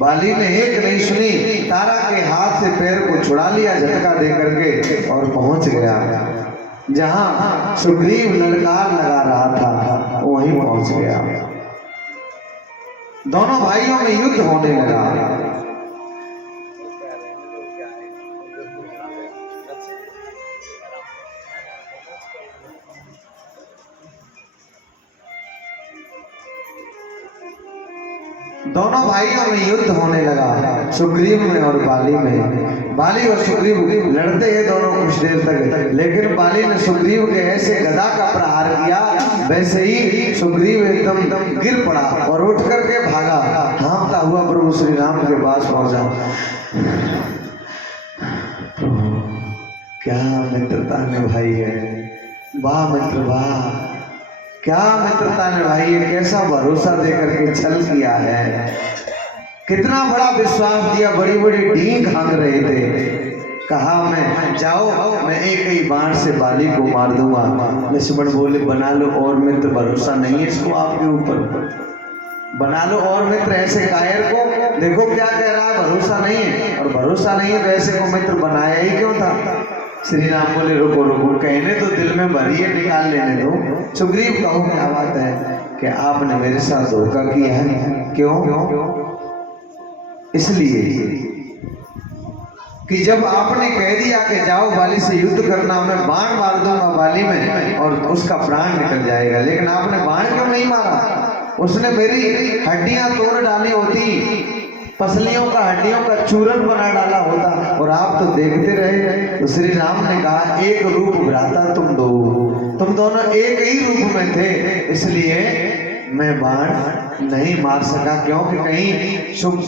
बाली ने एक नहीं सुनी, तारा के हाथ से पैर को छुड़ा लिया झटका दे करके और पहुंच गया जहां सुग्रीव ललकार लगा रहा था, वहीं पहुंच गया। दोनों भाइयों में युद्ध होने लगा। दोनों भाइयों में युद्ध होने लगा, सुग्रीव में और बाली में। बाली और सुग्रीव लड़ते हैं दोनों कुछ देर तक, लेकिन बाली ने सुग्रीव के ऐसे गदा का प्रहार किया, वैसे ही सुग्रीव एकदम गिर पड़ा और उठ करके भागा, हाँफता हुआ प्रभु श्री राम के पास पहुंचा। क्या मित्रता निभाई है, वाह मित्र वाह, क्या मित्रता निभाई है, कैसा भरोसा देकर के छल किया है, कितना बड़ा विश्वास दिया, बड़ी बड़ी ढींग हाँक रहे थे। कहा मैं जाओ, मैं एक ही बाण से बाली को मार दूंगा। लक्ष्मण बोले बना लो और मित्र, भरोसा नहीं है इसको आपके ऊपर, बना लो और मित्र। ऐसे कायर को देखो क्या कह रहा है, भरोसा नहीं है, और भरोसा नहीं है तो ऐसे को मित्र बनाया ही क्यों था। श्री राम बोले रुको रुको, कहने तो दिल में भरी है, निकाल लेने दो। सुग्रीव कहो क्या बात है कि आपने मेरे साथ धोखा किया है। क्यों? इसलिए कि जब आपने कह दिया कि जाओ बाली से युद्ध करना, मैं बाण मार दूंगा बाली में और उसका प्राण निकल जाएगा, लेकिन आपने बाण क्यों नहीं मारा? उसने मेरी हड्डियां तोड़ डाली होती, पसलियों का हड्डियों का चूरन बना डाला होता, और आप तो देखते रहे। तो श्री राम ने कहा एक रूप भ्राता तुम दो, तुम दोनों एक ही रूप में थे, इसलिए मैं बाण नहीं मार सका, क्योंकि कहीं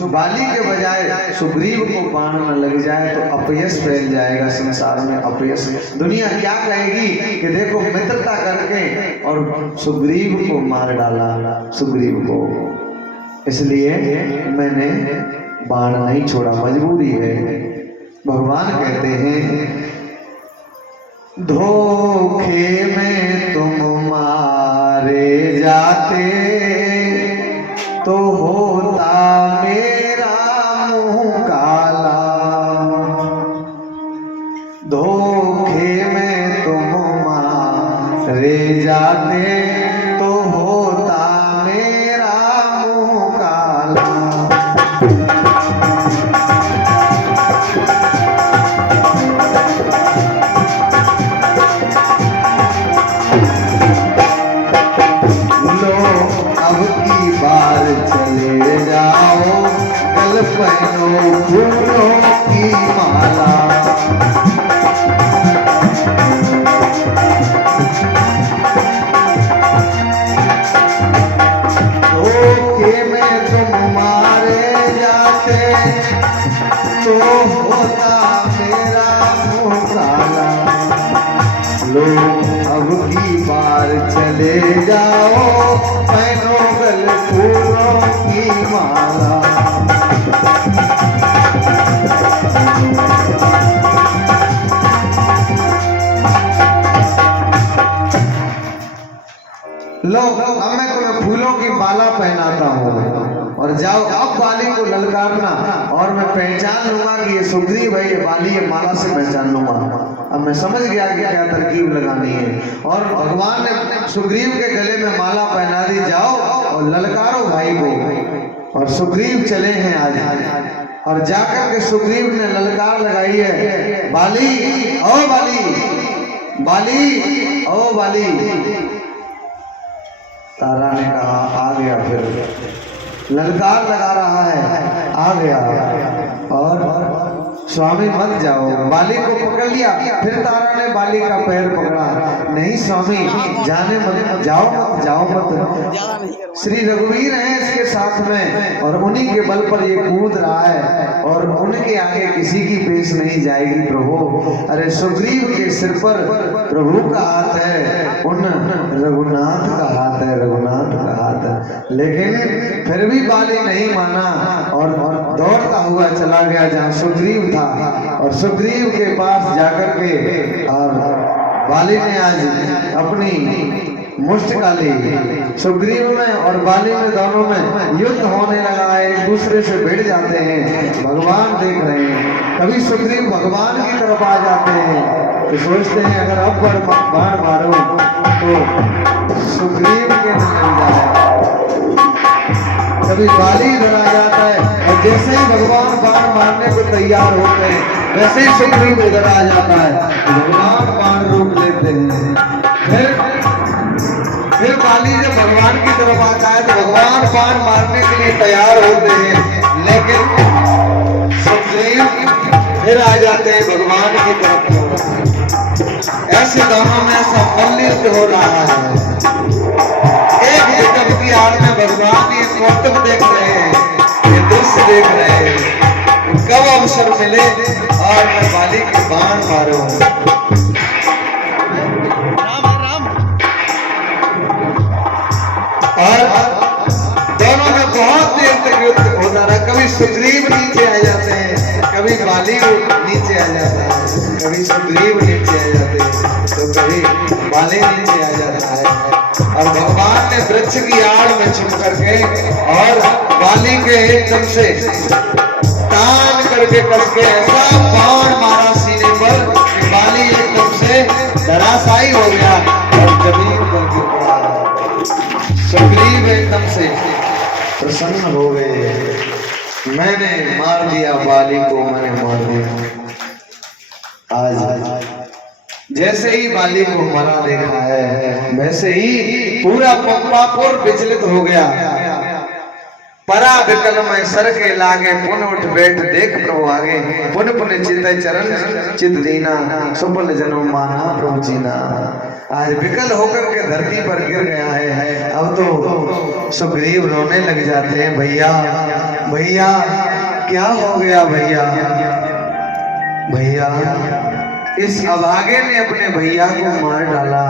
बाली के बजाय सुग्रीव को बाण न लग जाए तो अपयश फैल जाएगा संसार में, अपयश। दुनिया क्या कहेगी कि देखो मित्रता करके और सुग्रीव को मार डाला, सुग्रीव को। इसलिए मैंने बाण नहीं छोड़ा, मजबूरी है। भगवान कहते हैं धोखे में तुम मारे जाते तो होता मेरा मुंह काला, धोखे में तुम मारे जाते तो होता मेरा मुंह काला। चले जाओ कल पहनो फूलों की माला, धोखे में तुम मारे जाते तो होता मेरा मुंह काला। लो अब की बार चले जाओ पहनो गल फूलों की माला। लो अब मैं तुम्हें फूलों की माला पहनाता हूँ और जाओ अब बाली को ललकारना, और मैं पहचान लूंगा कि ये सुग्रीव है, ये बाली, ये माला से पहचान लूंगा। अब मैं समझ गया कि क्या तरकीब लगानी है, और भगवान ने सुग्रीव के गले में माला पहना दी, जाओ और ललकारो भाई को। और सुग्रीव चले हैं आज, और जाकर के सुग्रीव ने ललकार लगाई है, बाली ओ बाली, बाली ओ बाली। तारा ने कहा आ गया, फिर ललकार लगा रहा है, आ गया। और स्वामी मत जाओ, बाली को पकड़ लिया। फिर तारा ने बाली का पैर पकड़ा, नहीं स्वामी जाने मत, जाओ मत, जाओ मत। श्री रघुवीर हैं इसके साथ में, और उन्हीं के बल पर ये कूद रहा है, और उनके आगे किसी की पेश नहीं जाएगी प्रभु। अरे सुग्रीव के सिर पर प्रभु का हाथ है, उन रघुनाथ का हाथ है, रघुनाथ का हाथ है। लेकिन फिर भी बाली नहीं माना, और दौड़ता हुआ चला गया जहाँ सुग्रीव था, और सुग्रीव के पास जाकर के और बाली ने आज अपनी मुष्टकाली सुग्रीव में और बाली में दोनों में युद्ध होने लगा है, एक दूसरे से भिड़ जाते हैं। भगवान देख रहे हैं, कभी सुग्रीव भगवान की तरफ आ जाते हैं तो सोचते हैं अगर अब बाण मारो तो सुग्रीव के न लग जाए। कभी बाली इधर आ जाता है और जैसे ही भगवान बाण मारने को तैयार होते हैं वैसे ही सुग्रीव इधर आ जाता है, भगवान बाण रोक लेते हैं। फिर बाली जब भगवान की तरफ आता है तो भगवान बाण मारने के लिए तैयार होते हैं, लेकिन सुग्रीव फिर आ जाते हैं भगवान की तरफ। ऐसे दोनों में ऐसा मल्लयुद्ध हो रहा है। एक विकल्प की आड़ में भगवान ये कौतुक देख रहे हैं, ये दृश्य देख रहे हैं, कब अवसर मिले और मैं बाली के बाण मारूं। और दोनों में बहुत देर तक युद्ध होता रहा। कभी सुग्रीव नीचे आ जाते हैं, कभी बाली नीचे आ जाता है, कभी सुग्रीव नीचे आ जाते हैं तो कभी बाली नीचे आ जाता है। और भगवान ने वृक्ष की आड़ में छुप करके और बाली के एकदम से तान करके कसके ऐसा बाण मारा सीने पर कि बाली एकदम से धराशायी हो गया और जमीन पर गिर पड़ा। सुग्रीव एकदम से प्रसन्न हो गए, मैंने मार दिया बाली को, मैंने मार दिया। आज जैसे ही बाली को मरा देखा है वैसे ही पूरा पंपापुर विचलित हो गया। परा विकल में सर के लागे, पुन उठ बैठ देख प्रभु आगे, पुन पुन चित चरण चित दीना, सुफल जन्म माना प्रभु जीना। आज विकल होकर के धरती पर गिर गया है। अब तो सुग्रीव रोने लग जाते हैं, भैया भैया क्या हो गया भैया, भैया इस अभागे ने अपने भैया को मार डाला।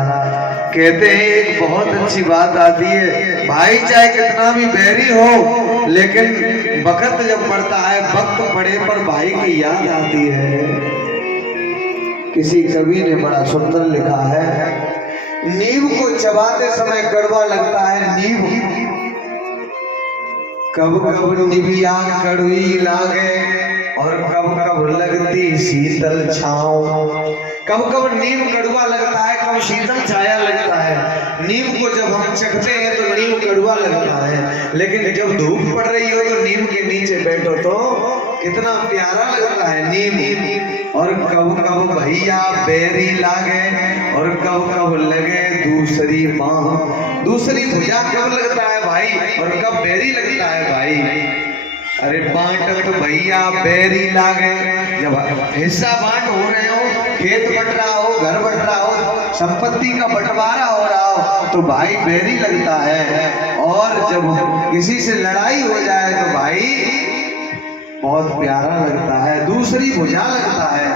कहते हैं एक बहुत अच्छी बात आती है, भाई चाहे कितना भी बैरी हो लेकिन वक्त जब पड़ता है, वक्त पड़े पर भाई की याद आती है। किसी कवि ने बड़ा सुंदर लिखा है, नींव को चबाते समय कड़वा लगता है नींव, कब कब निभिया कड़वी लागे और कब कब लगती शीतल छाँव। कब कब नीम कड़वा लगता है, कब शीतल छाया लगता है। नीम को जब हम चखते हैं तो नीम कड़वा लगता है, लेकिन जब धूप पड़ रही हो तो नीम के नीचे बैठो तो कितना प्यारा लगता है नीम। और कब कब भैया बैरी लागे और कब कब लगे दूसरी माँ। दूसरी भुजा कब लगता है भाई और कब बैरी लगता है भाई। अरे बांटत भैया बैरी लागे, जब हिस्सा बांट हो रहे हो, खेत बट रहा हो, घर बट रहा हो, संपत्ति का बंटवारा हो रहा हो तो भाई बैरी लगता है। और जब किसी से लड़ाई हो जाए तो भाई बहुत प्यारा लगता है, दूसरी भुजा लगता है।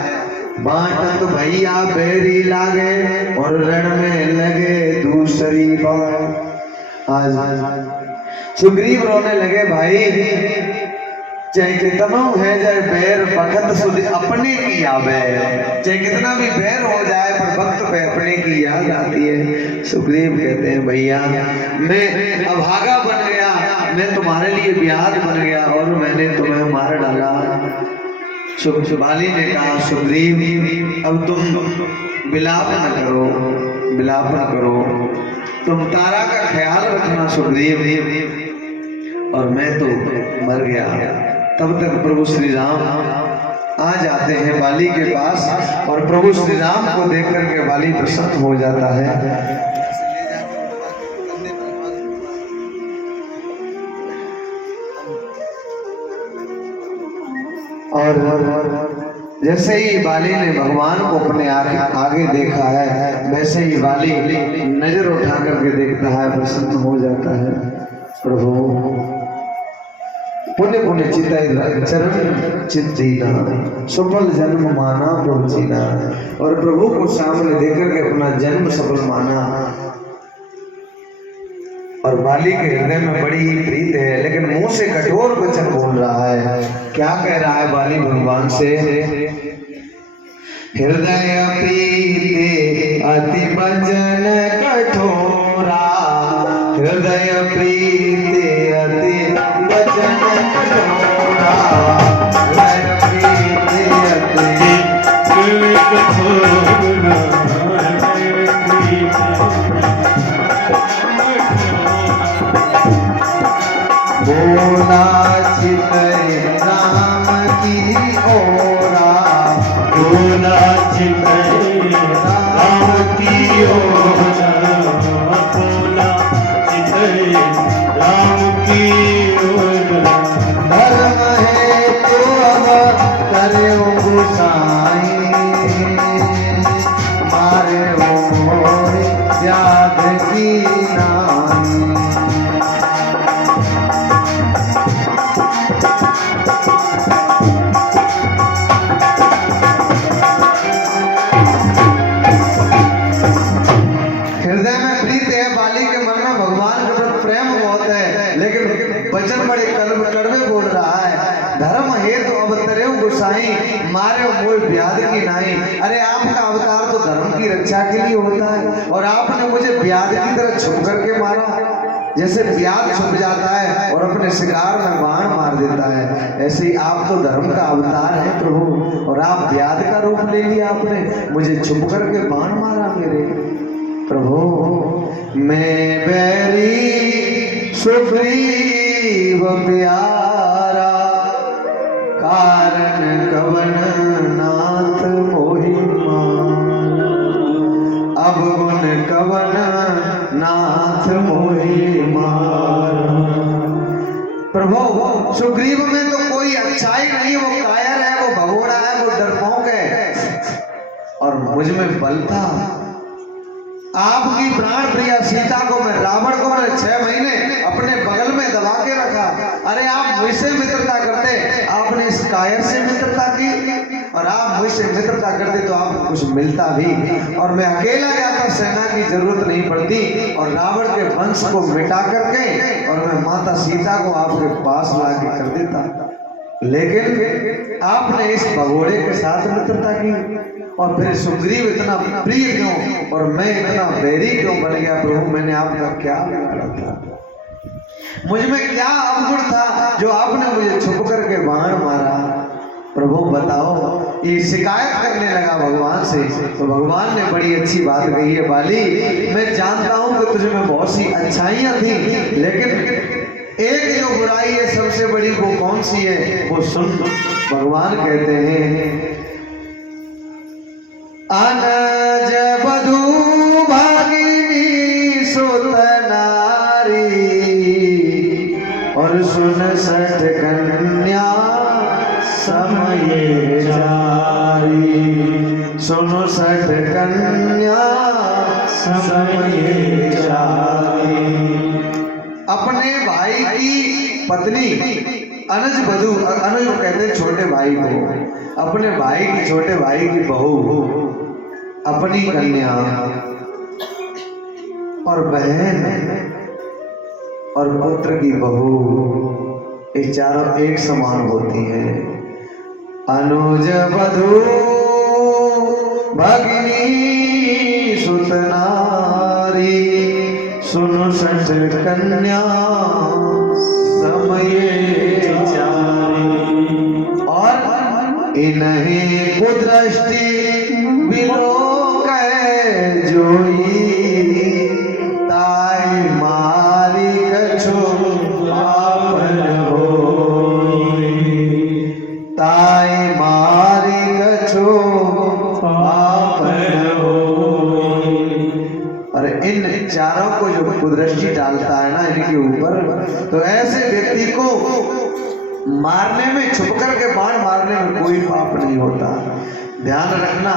बांटत भैया बैरी लागे और रण में लगे दूसरी बात। आज सुग्रीव रोने लगे, भाई चाहे कितना है जाए बैर वक्त सुध अपने की आवे, चाहे कितना भी बैर हो जाए पर वक्त पे अपने की याद आती है। सुग्रीव कहते हैं भैया मैं अभागा बन गया, मैं तुम्हारे लिए ब्याज बन गया और मैंने तुम्हें मार डाला। बाली ने कहा सुग्रीव अब तुम विलाप न करो, विलाप न करो, तुम तारा का ख्याल रखना सुग्रीव, और मैं तो मर गया। तब तक प्रभु श्री राम आ जाते हैं बाली के पास और प्रभु श्री राम को देख करके बाली प्रसन्न हो जाता है। और जैसे ही बाली ने भगवान को अपने आगे देखा है वैसे ही बाली नजर उठा करके देखता है, प्रसन्न हो जाता है। प्रभु पुण्य पुण्य चिताई चरण चित जीना, सफल जन्म माना प्रभु जीना। और प्रभु को सामने देखकर के अपना जन्म सफल माना। और बाली के हृदय में बड़ी ही प्रीत है, लेकिन मुंह से कठोर वचन बोल रहा है। क्या कह रहा है बाली भगवान से, हृदय प्रीत अति वचन कठोर, मोरा हृदय प्रीति अति वचन कठोरा हृदय प्रीति अति बोला चितई राम की ओरा बोला चितई राम की ओरा बोला चितई राम की ओरा धर्म है तो अब करे गुसाई मारे मोर व्याध की नाई हृदय में प्रीत है, बाली के मन में भगवान के प्रति प्रेम बहुत है, लेकिन वचन बड़े कड़वे बोल रहा है। धर्म हेतु अब तरे गुसाई मारे मोह व्याध की नाई। अरे आपका अवतार तो धर्म की रक्षा के लिए होता है और आपने मुझे व्याध की तरह छुप करके मारा। जैसे व्याध छुप जाता है और अपने शिकार में बाण मार देता है, ऐसे ही आप तो धर्म का अवतार है प्रभु और आप व्याध का रूप ले लिया आपने, मुझे छुप करके बाण मारा मेरे प्रभु। मैं बैरी सुग्रीव प्यारा कारण कवन नाथ मोहि मारा अब गुण कवन नाथ मोहि मारा। प्रभु सुग्रीव में तो कोई अच्छाई नहीं, वो कायर है, वो भगोड़ा है, वो डरपोक है और मुझ में बल था। आपकी प्राण प्रिया सीता को मैं रावण को मैं 6 महीने अपने बगल में दबा के रखा। अरे आप मुझसे मित्रता करते, आपने इस कायर से मित्रता की और आप मुझसे मित्रता करते तो आपको कुछ मिलता भी और मैं अकेला जाता, सेना की जरूरत नहीं पड़ती और रावण के वंश को मिटा करके और मैं माता सीता को आपके पास ला के कर देता। लेकिन आपने इस भगोड़े के साथ मित्रता की और फिर सुग्रीव इतना प्रिय क्यों और मैं इतना बैरी क्यों बन गया प्रभु? मैंने आपका क्या बिगाड़ा था? मुझ में क्या अवगुण था जो आपने मुझे छुप करके बाण मारा? प्रभु बताओ। ये शिकायत करने लगा भगवान से तो भगवान ने बड़ी अच्छी बात कही है, बाली मैं जानता हूं कि तुझे में बहुत सी अच्छाइयां थी, लेकिन एक जो बुराई है सबसे बड़ी वो कौन सी है वो सुन। भगवान कहते हैं अनज बधू भागिनी सुत नारी और सुन सठ कन्या समय जारी। सुनो सठ कन्या समय जारी। अपने भाई की पत्नी अनुज बधू, अनुज कहते हैं छोटे भाई को, अपने भाई की छोटे भाई की बहू, अपनी कन्या और बहन और पुत्र की बहू, ये चारों एक समान होती हैं। अनुज बधू भगिनी सुत नारी सुनो सठ कन्या समय जारी। और इन्हें कुदृष्टि विलोक जोई ताई मारी कछो पावन होई। ताई मारी कछो पावन होई। और इन चारों को जो कुदृष्टि डालता है ना इनके ऊपर, तो ऐसे व्यक्ति को मारने में, छुप करके बाण मारने में कोई पाप नहीं होता। ध्यान रखना,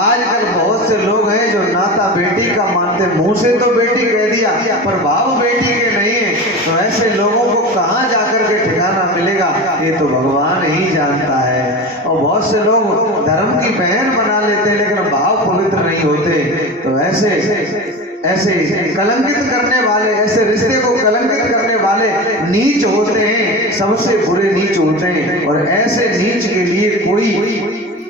आजकल बहुत से लोग हैं जो नाता बेटी का मानते, मुंह से तो बेटी कह दिया पर भाव बेटी के नहीं है। तो ऐसे लोगों को कहाँ जाकर के ठिकाना मिलेगा ये तो भगवान ही जानता है। और बहुत से लोग धर्म की बहन बना लेते हैं लेकिन भाव पवित्र नहीं होते। तो ऐसे कलंकित करने वाले, ऐसे रिश्ते को कलंकित करने वाले नीच होते हैं, सबसे बुरे नीच होते हैं। और ऐसे नीच के लिए कोई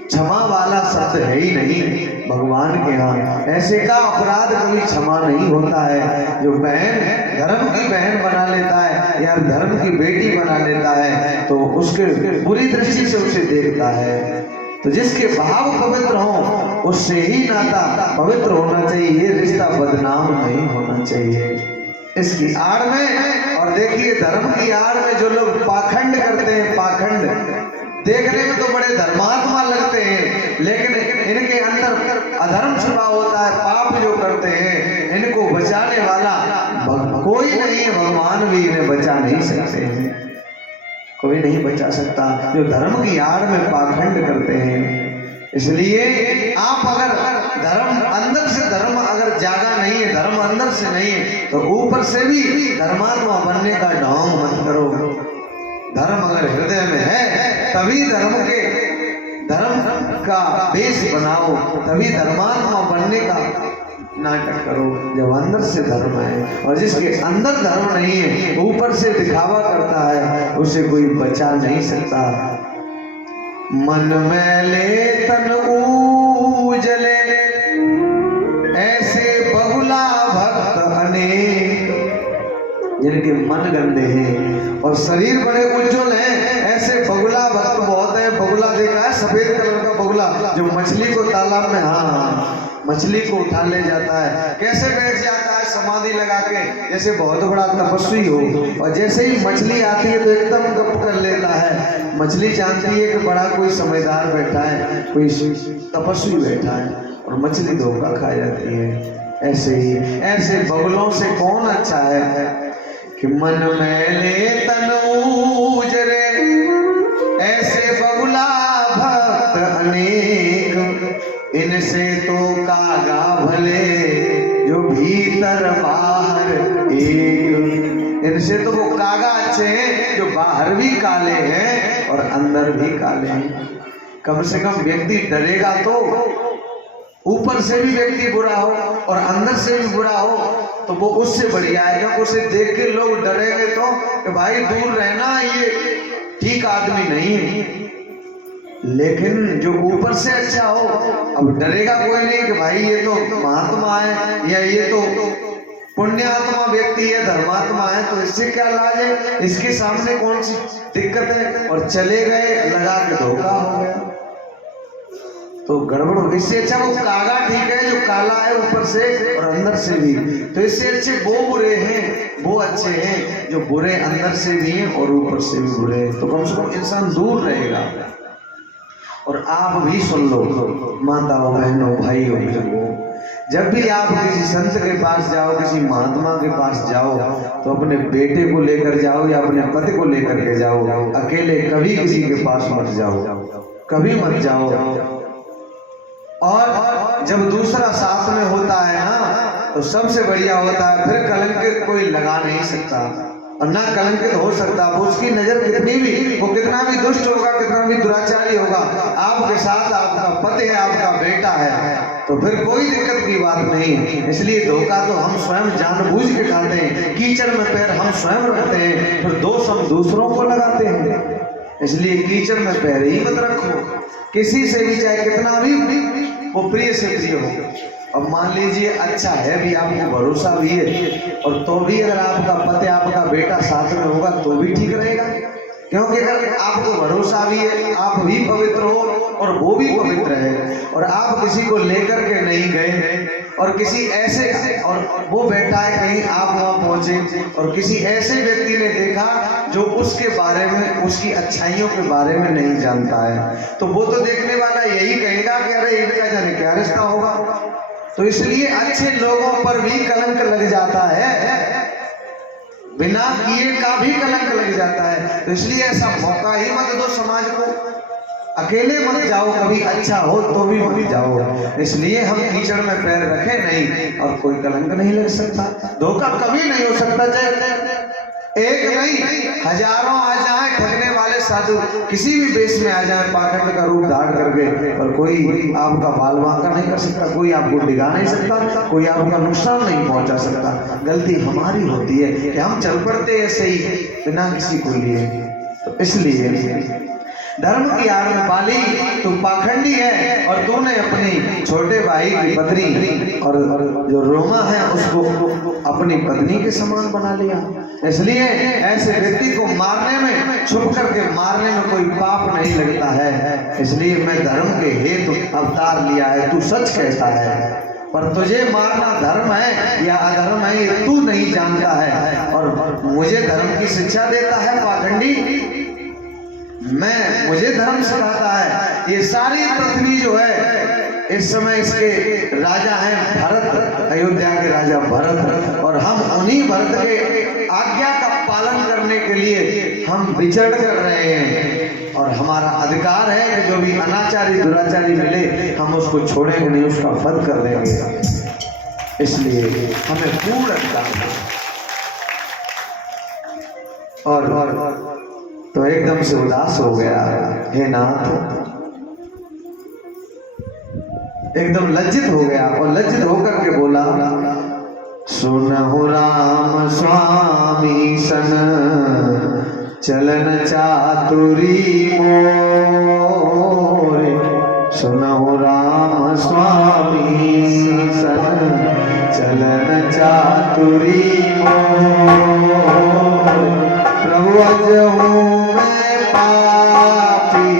क्षमा वाला शब्द है ही नहीं। भगवान के यहाँ। ऐसे का अपराध कभी क्षमा नहीं होता है। जो बहन धर्म की बहन बना लेता है या धर्म की बेटी बना लेता है तो उसके बुरी दृष्टि से उसे देखता है। तो जिसके भाव पवित्र हों उससे ही नाता पवित्र होना चाहिए, ये रिश्ता बदनाम नहीं होना चाहिए। इसकी आड़ में, और देखिए धर्म की आड़ में जो लोग पाखंड करते हैं, पाखंड देखने में तो बड़े धर्मात्मा लगते हैं लेकिन इनके अंदर अधर्म छुपा होता है, पाप जो करते हैं इनको बचाने वाला कोई नहीं है, भगवान भी इन्हें बचा नहीं सकते हैं, कोई नहीं बचा सकता जो धर्म की आड़ में पाखंड करते हैं। इसलिए आप अगर धर्म अंदर से धर्म अगर जागा नहीं है, धर्म अंदर से नहीं है तो ऊपर से भी धर्मात्मा बनने का ढोंग मत करो। धर्म अगर हृदय में है तभी धर्म का बेस बनाओ, तभी धर्मात्मा बनने का नाटक करो। जब अंदर से धर्म है, और जिसके अंदर धर्म नहीं है ऊपर से दिखावा करता है उसे कोई बचा नहीं सकता। मन मैले तन उजले ऐसे बहुला भक्त अनेक, जिनके मन गंदे हैं और शरीर बड़े उज्जवल हैं, ऐसे बगुला भक्त बहुत है। बगुला देखा है, सफेद कलर का बगुला जो मछली को तालाब में, हाँ मछली को उठा ले जाता है। कैसे बैठ जाता है समाधि लगा के, जैसे बहुत बड़ा तपस्वी हो, और जैसे ही मछली आती है तो एकदम गप कर लेता है। मछली जानती है कि बड़ा कोई समझदार बैठा है, कोई तपस्वी बैठा है, और मछली धोखा खा जाती है। ऐसे ही ऐसे बगुलों से कौन अच्छा है कि मन मैले तन उजरे ऐसे बगुला भक्त अनेक, इनसे तो कागा भले जो भीतर बाहर एक। इनसे तो वो कागा अच्छे हैं जो बाहर भी काले हैं और अंदर भी काले हैं। कम से कम व्यक्ति डरेगा तो ऊपर से भी व्यक्ति बुरा हो और अंदर से भी बुरा हो तो वो उससे बढ़िया है। जब उसे देख के लोग डरेंगे तो कि भाई दूर रहना, ये ठीक आदमी नहीं है। लेकिन जो ऊपर से अच्छा हो, अब डरेगा कोई नहीं कि भाई ये तो महात्मा है या ये तो पुण्यात्मा व्यक्ति है, धर्मात्मा है, तो इससे क्या लाज है, इसके सामने कौन सी दिक्कत है। और चले गए, लगा के धोखा हो गया तो गड़बड़ हो। इससे अच्छा वो कागा ठीक है जो काला है ऊपर से और अंदर से भी। तो इससे अच्छे वो बुरे हैं, वो अच्छे हैं जो बुरे अंदर से भी हैं और ऊपर से भी बुरे हैं। तो कम से कम इंसान दूर रहेगा। और आप भी सुन लो माताओं, बहनों, भाइयों, बुजुर्गों, जब भी आप किसी संत के पास जाओ, किसी महात्मा के पास जाओ तो अपने बेटे को लेकर जाओ या अपने पति को लेकर के जाओ। अकेले कभी किसी के पास मत जाओ, कभी मत जाओ। और जब दूसरा साथ में होता है ना तो सबसे बढ़िया होता है, फिर कलंक कोई लगा नहीं सकता और ना कलंकित हो सकता। वो उसकी नजर कितनी भी, वो कितना भी दुष्ट होगा, कितना भी दुराचारी होगा, आपके साथ आपका पति है, आपका बेटा है, तो फिर कोई दिक्कत की बात नहीं है। इसलिए धोखा तो हम स्वयं जानबूझ के खाते हैं, कीचड़ में पैर हम स्वयं रखते हैं, फिर दोष हम दूसरों को लगाते हैं। इसलिए कीचड़ में पैर ही मत रखो किसी से भी, चाहे कितना भी वो प्रिय से प्रिय हो। अब मान लीजिए अच्छा है भी, आपको भरोसा भी है, और तो भी अगर आपका पति, आपका बेटा साथ में होगा तो भी ठीक रहेगा। क्योंकि अगर आपको भरोसा भी है, आप भी पवित्र हो और वो भी पवित्र है, और आप किसी को लेकर के नहीं गए और किसी ऐसे, और वो बैठा है कहीं, आप वहां पहुंचे और किसी ऐसे व्यक्ति ने देखा जो उसके बारे में, उसकी अच्छाइयों के बारे में नहीं जानता है, तो वो तो देखने वाला यही कहेगा कि अरे इनका जाने क्या रिश्ता होगा। तो इसलिए अच्छे लोगों पर भी कलंक लग जाता है, बिना किए का भी कलंक लग जाता है। तो इसलिए ऐसा मौका ही मत दो समाज को। अकेले मत जाओ, कभी अच्छा हो तो भी मत जाओ। इसलिए हम कीचड़ में पैर रखे नहीं और कोई कलंक नहीं लग सकता, धोखा कभी नहीं हो सकता। चाहे एक नहीं हजारों आ जाए ठगने वाले साधु, किसी भी देश में आ जाए पाखंड का रूप धारण करके, और कोई आपका बाल बांका नहीं कर सकता, कोई आपको डिगा नहीं सकता, कोई आपका नुकसान नहीं पहुंचा सकता। गलती हमारी होती है कि हम चल पड़ते ऐसे ही बिना किसी को लिए। तो इसलिए धर्म की आड़ में बाली तू पाखंडी है और तूने अपनी छोटे भाई की पत्नी और जो रोमा है उसको अपनी पत्नी के समान बना लिया। इसलिए ऐसे व्यक्ति को मारने में, छुप करके मारने में कोई पाप नहीं लगता है। इसलिए मैं धर्म के हेतु अवतार लिया है। तू सच कहता है, पर तुझे मारना धर्म है या अधर्म है ये तू नहीं जानता है और मुझे धर्म की शिक्षा देता है पाखंडी। मुझे धर्म सिखाता है। ये सारी पृथ्वी जो है इस समय इसके राजा हैं भरत, अयोध्या के राजा भरत, और हम उन्हीं भरत के आज्ञा का पालन करने के लिए हम विचरण कर रहे हैं और हमारा अधिकार है कि जो भी अनाचारी दुराचारी मिले हम उसको छोड़ेंगे नहीं, उसका वध कर देंगे। इसलिए हमें पूर्ण अधिकार है। और तो एकदम से उदास हो गया, हे नाथ, एकदम लज्जित हो गया और लज्जित होकर के बोला, सुनहु राम स्वामी सन चलन चातुरी मोर, सुनहु राम स्वामी सन चलन चातुरी मोर, प्रभु अजहू मैं पापी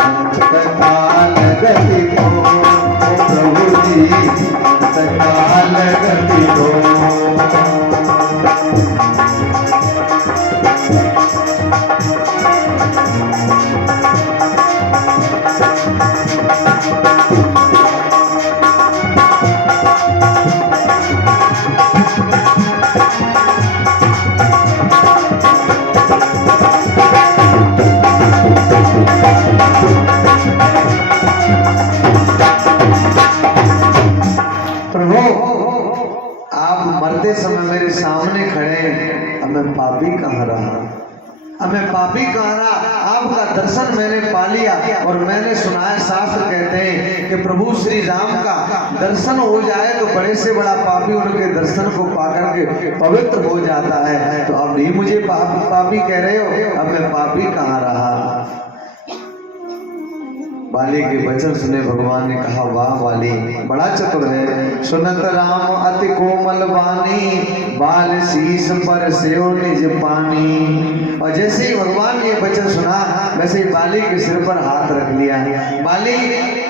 अंतकाल गति को, प्रभु जी अंतकाल गति को। आप मरते समय मेरे सामने खड़े हैं, अब मैं पापी कहाँ रहा, अब मैं पापी कहाँ रहा। आपका दर्शन मैंने पा लिया और मैंने सुना है, शास्त्र कहते हैं कि प्रभु श्री राम का दर्शन हो जाए तो बड़े से बड़ा पापी उनके दर्शन को पाकर के पवित्र हो जाता है। तो अब भी मुझे पापी कह रहे हो, अब मैं पापी कहाँ रहा। बाली के वचन सुने भगवान ने कहा, वाह बाली बड़ा चतुर है। सुनत राम अति कोमल वाणी, बाल शीश पर सेव निज पानी। और जैसे ही भगवान ने ये वचन सुना वैसे ही बाली के सिर पर हाथ रख लिया। बाली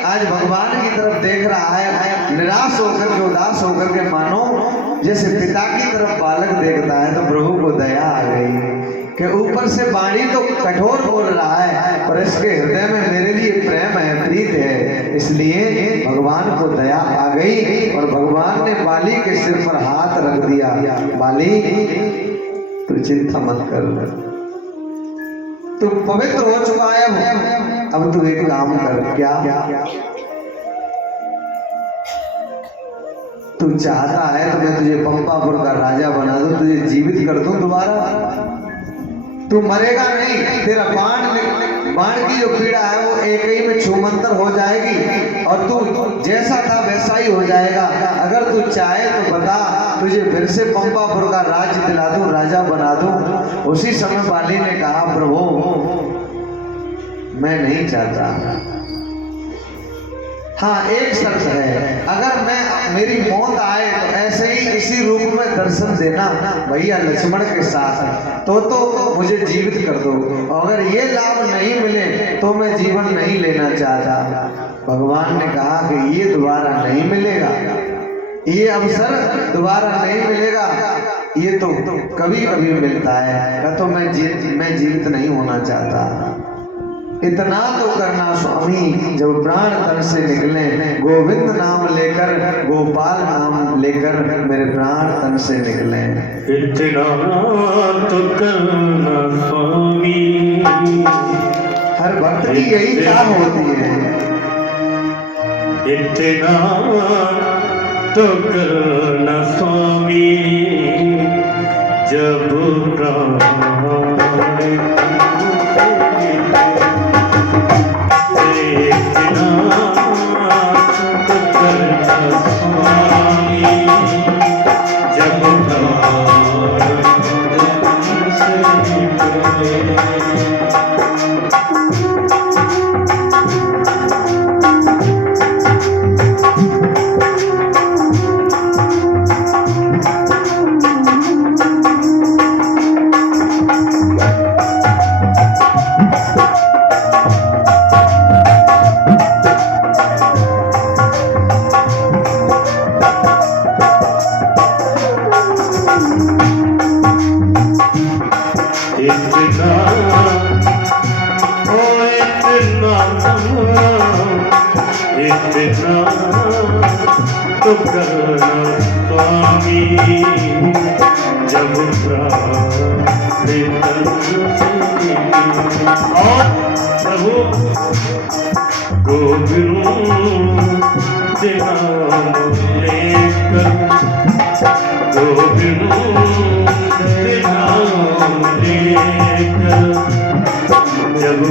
आज भगवान की तरफ देख रहा है, निराश होकर के, उदास होकर के, मानो जैसे पिता की तरफ बालक देखता है। तो प्रभु को दया आ गई कि ऊपर से वाणी तो कठोर बोल रहा है पर इसके हृदय में मेरे लिए प्रेम है, प्रीत है। इसलिए भगवान को दया आ गई और भगवान ने बाली के सिर पर हाथ रख दिया। बाली तू चिंता मत कर, तू पवित्र हो चुका है। अब तू एक काम कर, क्या तू चाहता है तो मैं तुझे पंपापुर का राजा बना दूं, तुझे जीवित कर दूं दोबारा। तू मरेगा नहीं, तेरा बाण की जो पीड़ा है वो एक ही में छूमंतर हो जाएगी और तू जैसा था वैसा ही हो जाएगा। अगर तू चाहे तो बता, तुझे फिर से पंपापुर का राज्य दिला दूं, राजा बना दूं। उसी समय बाली ने कहा, प्रभु मैं नहीं चाहता। हाँ, एक शर्त है, अगर मेरी मौत आए तो ऐसे ही इसी रूप में दर्शन देना भैया लक्ष्मण के साथ, तो मुझे जीवित कर दो। अगर ये लाभ नहीं मिले तो मैं जीवन नहीं लेना चाहता। भगवान ने कहा कि ये दोबारा नहीं मिलेगा, ये अवसर दोबारा नहीं मिलेगा, ये तो कभी कभी मिलता है। तो मैं जीवित नहीं होना चाहता। इतना तो करना स्वामी, जब प्राण तन से निकले, गोविंद नाम लेकर, गोपाल नाम लेकर मेरे प्राण तन से निकले। इतना तो करना स्वामी, हर भक्त की यही चाह होती है। इतना तो करना स्वामी, जब प्राण जब इतना तो करना स्वामी जब और प्रभु गोविंद नाम लेकर गोविंद नाम लेकर जब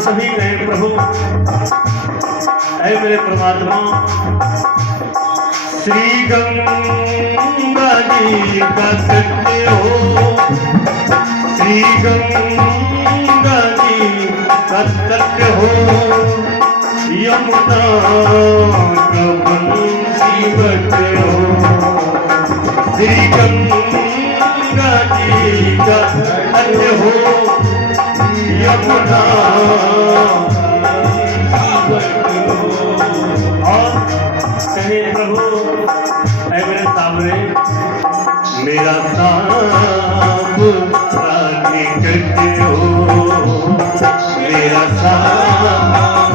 सभी कहे प्रभु ऐ मेरे परमात्मा श्री गंगा जी का तट हो श्री गंगा जी का तट हो यमुना का बंसी बट हो श्री गंगा जी का तट हो यमुना और कहे प्रभु ऐ मेरे सामने मेरा सांप निकट हो मेरा सांप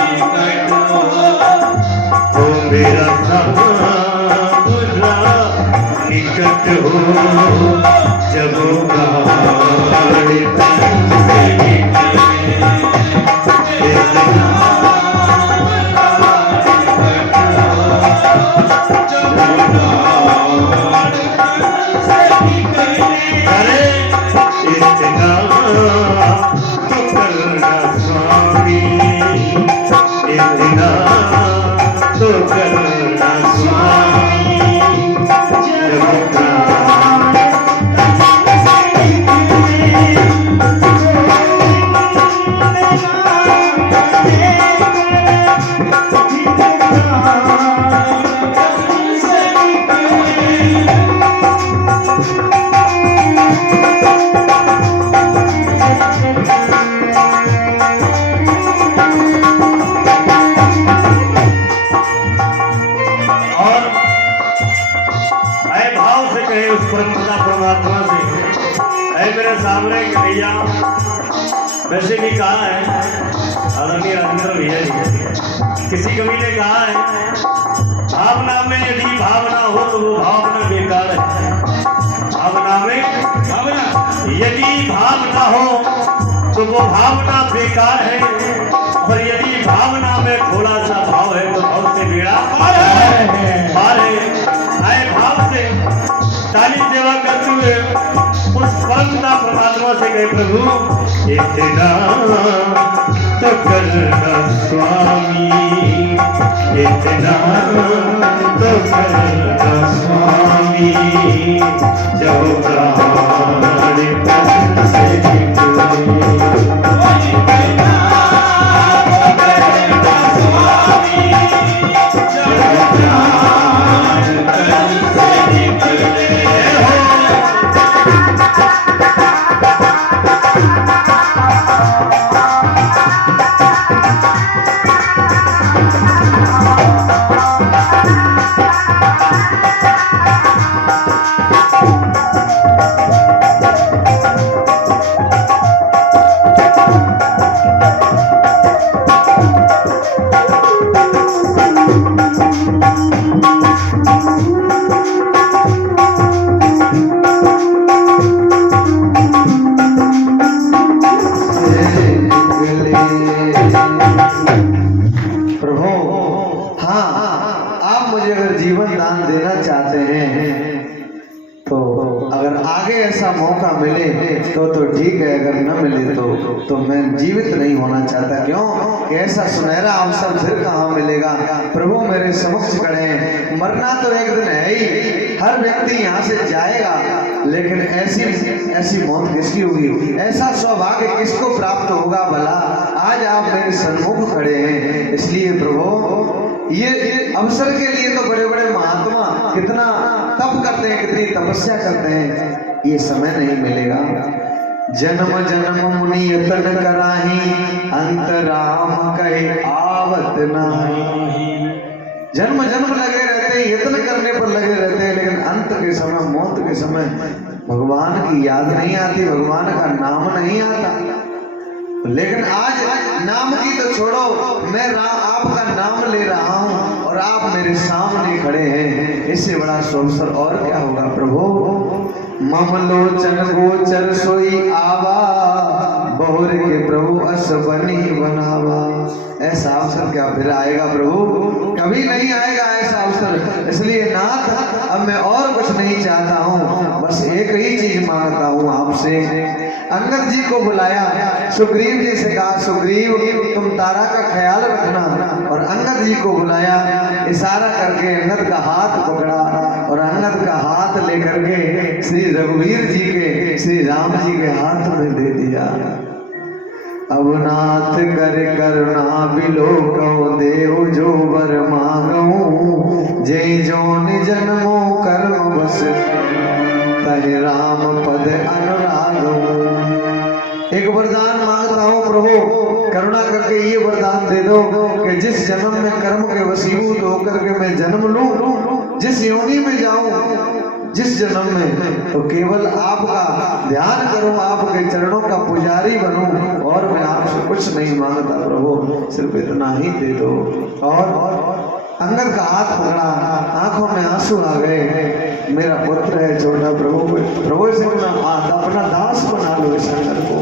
निकट हो मेरा सांप निकट हो जब वैसे भी कहा है आदरणीय राजेंद्र भैया जी किसी कवि ने कहा है भावना में यदि भावना हो तो वो भावना बेकार है भावना में भावना यदि भावना हो तो वो भावना बेकार है और यदि भावना में थोड़ा सा भाव है तो भाव से बेड़ा पार है आए भाव से ताली सेवा करते हुए उस परमपिता परमात्मा से कहे प्रभु इतना तो करना स्वामी इतना तो करना स्वामी जब प्राण से ऐसा मौका मिले तो ठीक है, अगर न मिले तो मैं जीवित नहीं होना चाहता। क्यों कि ऐसा सुनहरा अवसर फिर कहाँ मिलेगा। प्रभु मेरे समक्ष खड़े हैं। मरना तो एक दिन है ही, हर व्यक्ति यहाँ से जाएगा, लेकिन ऐसी मौत किसकी होगी, ऐसा सौभाग्य किसको प्राप्त होगा भला। आज आप मेरे सन्मुख खड़े हैं, इसलिए प्रभु ये अवसर के लिए तो बड़े बड़े महात्मा कितना तप करते हैं, कितनी तपस्या करते हैं, ये समय नहीं मिलेगा। जन्म जन्म मुनि यतन कराही, अंत राम कहे आवत नाही। जन्म जन्म लगे रहते हैं, यत्न करने पर लगे रहते हैं, लेकिन अंत के समय, मौत के समय भगवान की याद नहीं आती, भगवान का नाम नहीं आता। लेकिन आज नाम की तो छोड़ो, मैं आपका नाम ले रहा हूं और आप मेरे सामने खड़े हैं, इससे बड़ा अवसर और क्या होगा। प्रभु ममलोचन गोचर सोई आवा, बहुर के प्रभु अस बनी बनावा। ऐसा अवसर क्या फिर आएगा प्रभु, कभी नहीं आएगा ऐसा अवसर। इसलिए नाथ अब मैं और कुछ नहीं चाहता हूँ, बस एक ही चीज मांगता हूँ आपसे। अंगद जी को बुलाया, सुग्रीव जी से कहा सुग्रीव तुम तारा का ख्याल रखना, और अंगद जी को बुलाया, इशारा करके अंगद का हाथ पकड़ा और अंगद का हाथ लेकर के श्री रघुवीर जी के, श्री राम जी के हाथ में दे दिया। अब नाथ कर करुणा बिलोकौ, देव जो वर मांगऊ, जय जोन जन्मो कर्म बस, तहि राम पद अनुरागऊ। एक वरदान मांगता हूँ प्रभु, करुणा करके ये वरदान दे दो कि जिस जन्म में कर्म के वशीभूत होकर के मैं जन्म लूं, जिस योनि में जाऊं, जिस जन्म में, तो केवल आपका ध्यान करूं, आपके चरणों का पुजारी बनूं, और मैं आपसे कुछ नहीं मांगता प्रभु, सिर्फ इतना ही दे दो। और अंगद का हाथ पकड़ा, आंखों में आंसू आ गए। मेरा पुत्र है छोटा प्रभु से अपना दास बना लो इस अंगद को,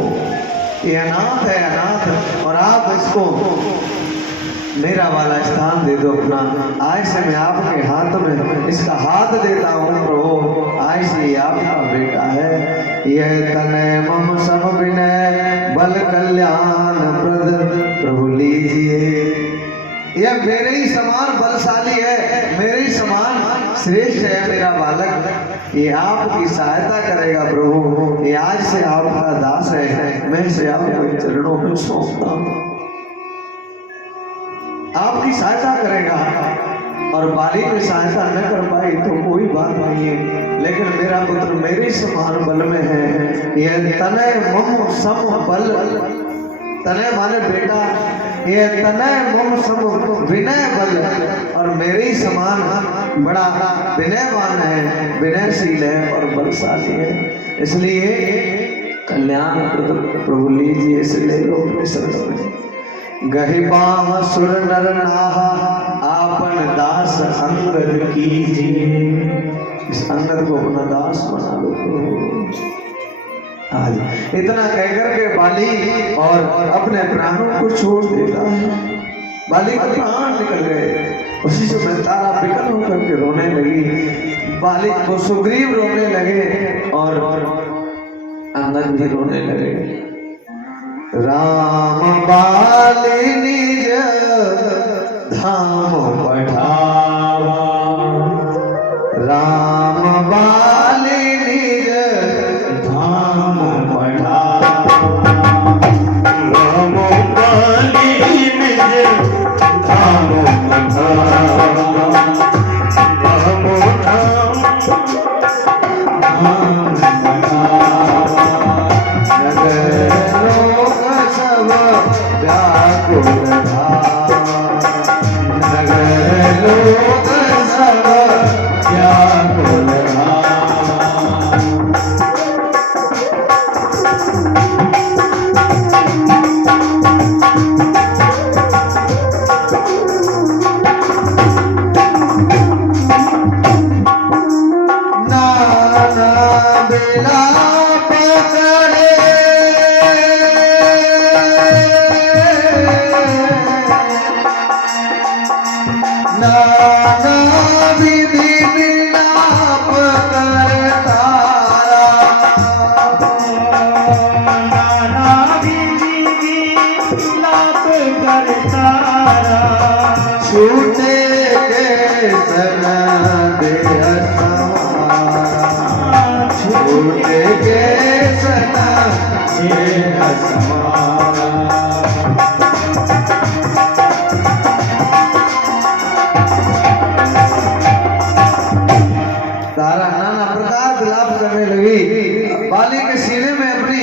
ये अनाथ है अनाथ, और आप इसको मेरा वाला स्थान दे दो अपना। आज से मैं आपके हाथ में इसका हाथ देता हूँ प्रभु, आज से ये आपका बेटा है। यह तनय मम सब विनय, बल कल्याण प्रद प्रभु लीजिए। यह मेरे ही समान बलशाली है, मेरे ही समान श्रेष्ठ है मेरा बालक, ये आपकी सहायता करेगा प्रभु। ये आज से आपका दास है, मैं इसे आपके चरणों में सौंपता हूँ, आपकी सहायता करेगा। और बाली में सहायता न कर पाई तो कोई बात नहीं है, लेकिन मेरा पुत्र मेरे समान बल में है। यह तनय मम सम बल, तनय माने बेटा, ये तनय मम सम विनय बल, और मेरे ही समान बड़ा विनयवान है, विनयशील है और बलशाली है। इसलिए कल्याण प्रभु लीजिए, इसे ले लो अपने शरण में। गहि बाह सुर नर नाहा, आपन दास अंगद कीजिए। इस अंगद को अपना दास बना लो प्रभु। आज इतना कहकर के बाली और अपने प्राणों को छोड़ देता है। बाली के प्राण निकल गए, उसी समय तारा विकल होकर के रोने लगी, बाली को सुग्रीव रोने लगे और अंगद भी रोने लगे। राम बाली निज धाम पठावा, राम बाली निज धाम पठावा, राम बाली निज धाम पठावा, राम धाम नगर लोक सब व्याकुल धाम, नगर लोक सब व्याकुल धाम। छूटे के सनद छूटे के सनद तारा नाना प्रकार विलाप करने लगी। बाली के सीने में अपनी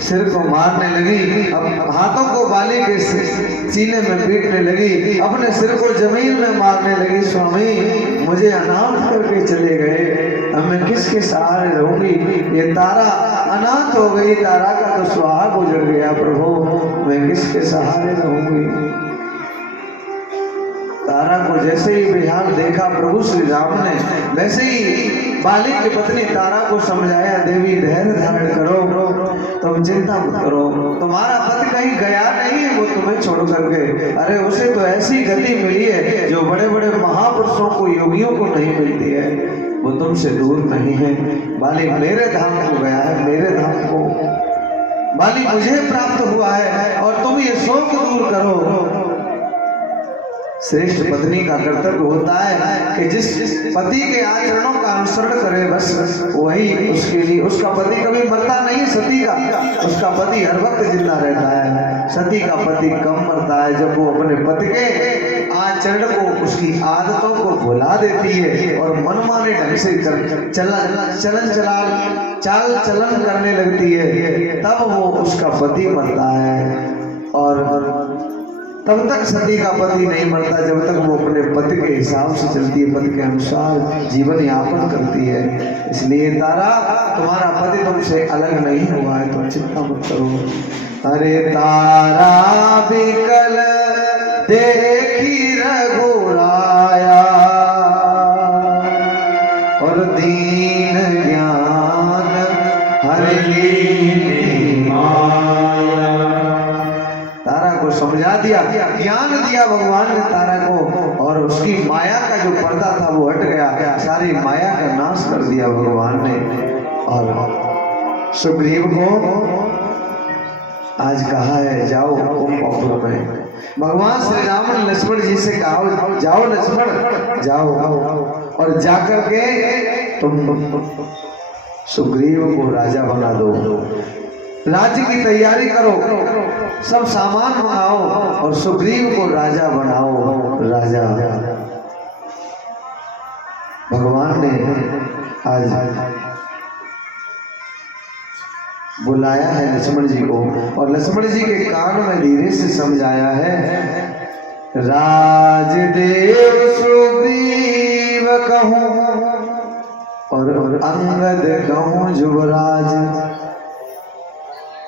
सिर को मारने लगी, अब हाथों को बाली के सीने में पीटने लगी, अपने सिर को जमीन में मारने लगी। स्वामी मुझे अनाथ करके चले गए, अब मैं किसके सहारे रहूंगी? ये तारा अनाथ हो गई, तारा का तो सुहाग उजड़ गया। प्रभु मैं किसके सहारे रहूंगी? तारा को जैसे ही बिहार देखा प्रभु श्री राम ने, वैसे ही बाली की पत्नी तारा को समझाया, देवी धैर्य धारण करो, तुम चिंता मत करो, तुम्हारा पति कहीं गया नहीं है वो तुम्हें छोड़ करके। अरे उसे तो ऐसी गति मिली है जो बड़े बड़े महापुरुषों को, योगियों को नहीं मिलती है, वो तुमसे दूर नहीं है। बाली मेरे धाम को गया है, मेरे धाम को बाली मुझे प्राप्त हुआ है, और तुम ये शोक दूर करो। श्रेष्ठ पत्नी का कर्तव्य होता है कि जिस पति के आचरणों का अनुसरण करे बस वही उसके लिए, उसका पति कभी मरता नहीं सती का, उसका पति हर वक्त जिंदा रहता है। सती का पति कम मरता है जब वो अपने पति के आचरण को, उसकी आदतों को भुला देती है और मनमाने ढंग से चाल चलन करने लगती है, तब वो उसका पति मरता है। और तब तक सती का पति नहीं मरता जब तक वो अपने पति के हिसाब से चलती है, पति के अनुसार जीवन यापन करती है। इसलिए तारा तुम्हारा पति तुमसे अलग नहीं हुआ है, तुम चिंता मत करो। अरे तारा बिकल देखी रघुराया, और दीन ज्ञान हर लीन माया। तारा को समझा दिया, ज्ञान दिया भगवान ने तारा को, और उसकी माया का जो पर्दा था वो हट गया, सारी माया का नाश कर दिया भगवान ने। और सुग्रीव को आज कहा है जाओ कुंभपुर में। भगवान श्री राम ने लक्ष्मण जी से कहा जाओ लक्ष्मण जाओ, और जाकर के तुम सुग्रीव को राजा बना दो, राज्य की तैयारी करो, सब सामान मंगाओ और सुग्रीव को राजा बनाओ। राजा भगवान ने आज बुलाया है लक्ष्मण जी को, और लक्ष्मण जी के कान में धीरे से समझाया है, राजदेव सुग्रीव कहूं और अंगद कहूं युवराज।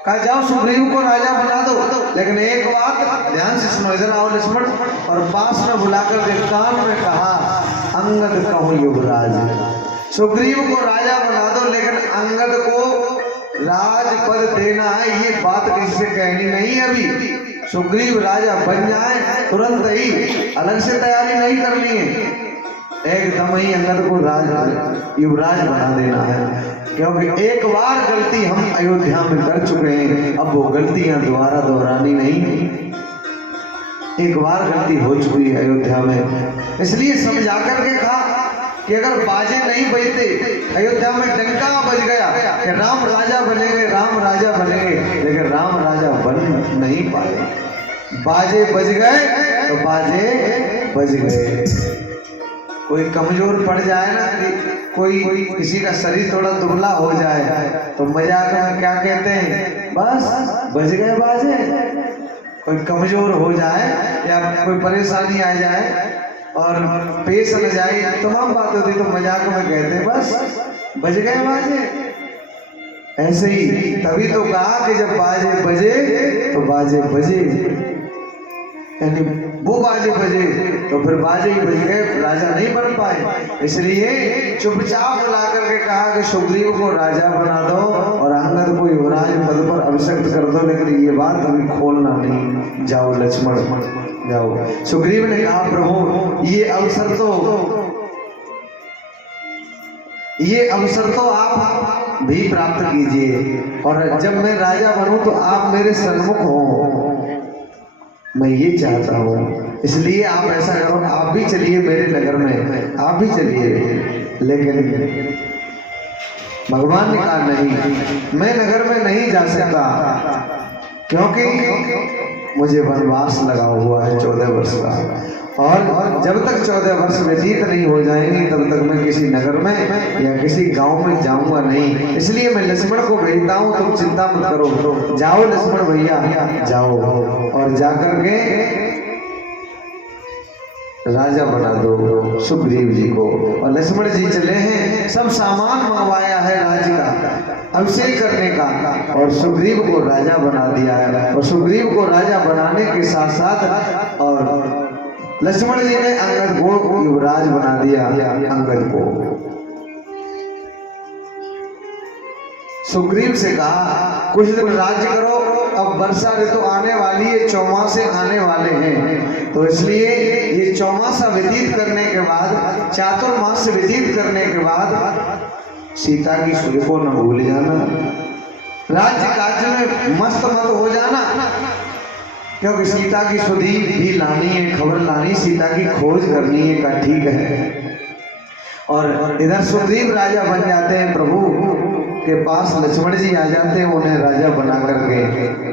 कहा जाओ सुग्रीव को राजा बना दो, लेकिन एक बात ध्यान से सुनो, इधर आओ लक्ष्मण। और पास में बुलाकर के कान में कहा, अंगद कहूं युवराज। सुग्रीव को राजा बना दो, लेकिन अंगद को राजपद देना है, ये बात किसी से कहनी नहीं है अभी। सुग्रीव राजा बन जाए तुरंत ही, अलग से तैयारी नहीं करनी है, एकदम ही अंगद को युवराज बना देना है। क्योंकि एक बार गलती हम अयोध्या में कर चुके हैं, अब वो गलतियां दोबारा दोहरानी नहीं। एक बार गलती हो चुकी है अयोध्या में, इसलिए समझा करके कहा कि अगर बाजे नहीं बजते, अयोध्या में डंका बज गया कि राम राजा बनेंगे, राम राजा बनेंगे, लेकिन राम राजा बन नहीं पाए। बाजे बज गए तो बाजे बज गए। कोई कमजोर पड़ जाए ना, कोई किसी का शरीर थोड़ा दुबला हो जाए तो मजाक में क्या कहते हैं, बस बज गए बाजे। कोई कमजोर हो जाए या कोई परेशानी आ जाए और पेश न जाए, तमाम बात होती तो मजाक में कहते हैं बस बज गए बाजे। ऐसे ही तभी तो कहा कि जब बाजे बजे तो बाजे बजे, यानी वो बाजे बजे तो फिर बाजे ही बज गए, राजा नहीं बन पाए। इसलिए चुपचाप बुला करके कहा कि सुग्रीव को राजा बना दो और अंगद को युवराज पद पर अभिषिक्त कर दो, लेकिन ये बात अभी खोलना नहीं। जाओ लक्ष्मण जाओ। सुग्रीव ने कहा प्रभु ये अवसर तो आप भी प्राप्त कीजिए, और जब मैं राजा बनूं तो आप मेरे सन्मुख हो। मैं ये चाहता हूँ, इसलिए आप ऐसा करो, आप भी चलिए मेरे नगर में, आप भी चलिए। लेकिन भगवान ने कहा नहीं, मैं नगर में नहीं जा सकता, क्योंकि मुझे वनवास लगा हुआ है 14 वर्ष का, और जब तक 14 वर्ष व्यतीत नहीं हो जाएंगे तब तक मैं किसी नगर में या किसी गांव में जाऊंगा नहीं। इसलिए मैं लक्ष्मण को भेजता हूँ, तुम चिंता मत करो, जाओ लक्ष्मण भैया जाओ, और जाकर के राजा बना दो सुग्रीव जी को। और लक्ष्मण जी चले हैं, सब सामान मंगवाया है राज्य का, अभिषेक करने का, और सुग्रीव को राजा बना दिया है। और सुग्रीव को राजा बनाने के साथ साथ और लक्ष्मण जी ने अंगद को युवराज बना दिया, अंगद को। सुग्रीव से कहा कुछ दिन राज्य करो, अब वर्षा ऋतु आने वाली है, चौमासे आने वाले हैं, तो इसलिए ये चौमासा व्यतीत करने के बाद, चातुर्मास व्यतीत करने के बाद सीता की सुध को न भूल जाना, राज्य कार्य में मस्त मत हो जाना, क्योंकि सीता की सुधी भी लानी है, खबर लानी, सीता की खोज करनी है। का ठीक है। और इधर सुग्रीव राजा बन जाते हैं, प्रभु के पास लक्ष्मण जी आ जाते हैं, उन्हें राजा बना करके